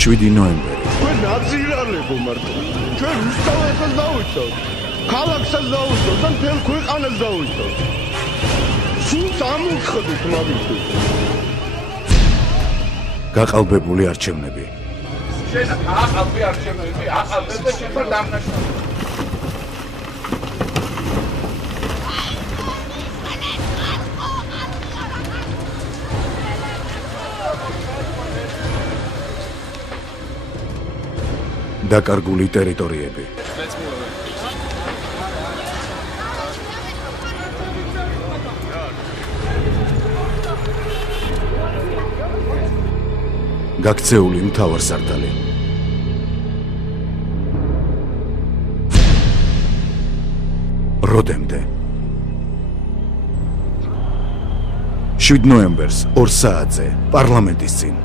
7 ნოემბერი. ჩვენ ნაციონალებო მარტო. ჩვენ რუსთაველსაც დავიცავთ. ქალაქსაც დავიცავთ და მთელ ქვეყანას დავიცავთ. სულ ამუხდით მაგითი. გაყალბებული არჩევნები. შენ აყალბე არჩევნები, აყალბე და შეფარ დამნაშავე. დაკარგული ტერიტორიები. გაქცეული მთავარსარდალი. როდემდე 7 ნოემბერს 2 საათზე პარლამენტის წინ